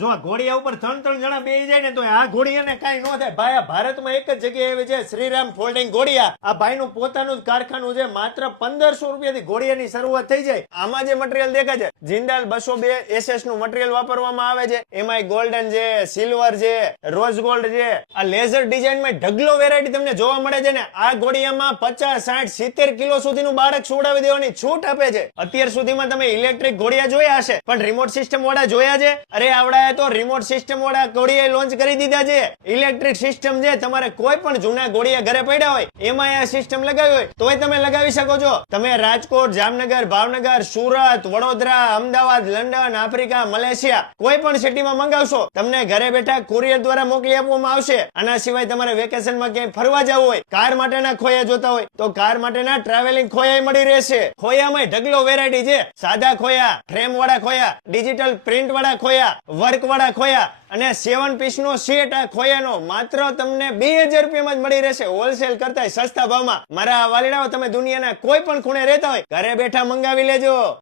જો આ ઘોડિયા ઉપર ત્રણ જણા બેસી જાય ને તો આ ઘોડિયાને કાંઈ ન થાય ભાઈ. આ ભારતમાં એક જ જગ્યાએ એવી છે, શ્રીરામ ફોલ્ડિંગ ઘોડિયા. આ ભાઈનું પોતાનું જ કારખાનું છે. માત્ર 1500 રૂપિયાથી ઘોડિયાની શરૂઆત થઈ જાય. આમાં જે મટીરિયલ દેખાય છે જિંદાલ 202 SS નું મટીરિયલ વાપરવામાં આવે છે. એમાંય ગોલ્ડન છે, સિલ્વર છે, રોઝ ગોલ્ડ છે. આ લેઝર ડિઝાઇનમાં ઢગલો વેરાયટી તમને જોવા મળે છે ને. આ ઘોડિયામાં 50, 60, 70 કિલો સુધીનું બાળક છોડાવી દેવાની છૂટ આપે છે. અત્યાર સુધીમાં તમે ઇલેક્ટ્રિક ઘોડિયા જોયા હશે, પણ રિમોટ સિસ્ટમ વાળા જોયા છે? અરે આવડા તો રિમોટ સિસ્ટમ વાળા ઘોડિયા લોન્ચ કરી દીધા છે. ઇલેક્ટ્રિક સિસ્ટમ છે. તમારે કોઈ પણ જૂના ઘોડિયા ઘરે પડ્યા હોય એમાં આ સિસ્ટમ લગાવી હોય તોય તમે લગાવી શકો છો. તમે Rajkot, Jamnagar, Bhavnagar, Surat, Vadodara, Ahmedabad, London, Africa, Malaysia કોઈ પણ સિટીમાં મંગાવશો તમને ઘરે બેઠા કુરિયર દ્વારા મોકલી આપવામાં આવશે. આના સિવાય તમારે વેકેશનમાં ક્યાંય ફરવા જવું હોય, કાર માટેના ખોયા જોતા હોય તો કાર માટેના ટ્રાવેલિંગ ખોયા મળી રહેશે. ખોયામાં ઢગલો વેરાયટી છે. સાદા ખોયા, ફ્રેમ વાળા ખોયા, ડિજિટલ પ્રિન્ટ વાળા ખોયા, વર્ક વાળા ખોયા અને 7 પીસ નો સેટ. આ ખોયાનો માત્ર તમને 2000 રૂપિયામાં જ મળી રહેશે, હોલસેલ કરતા સસ્તા ભાવમાં. મારા વાલીડાઓ, તમે દુનિયાના કોઈ પણ ખૂણે રહેતા હોય ઘરે બેઠા મંગાવી લેજો.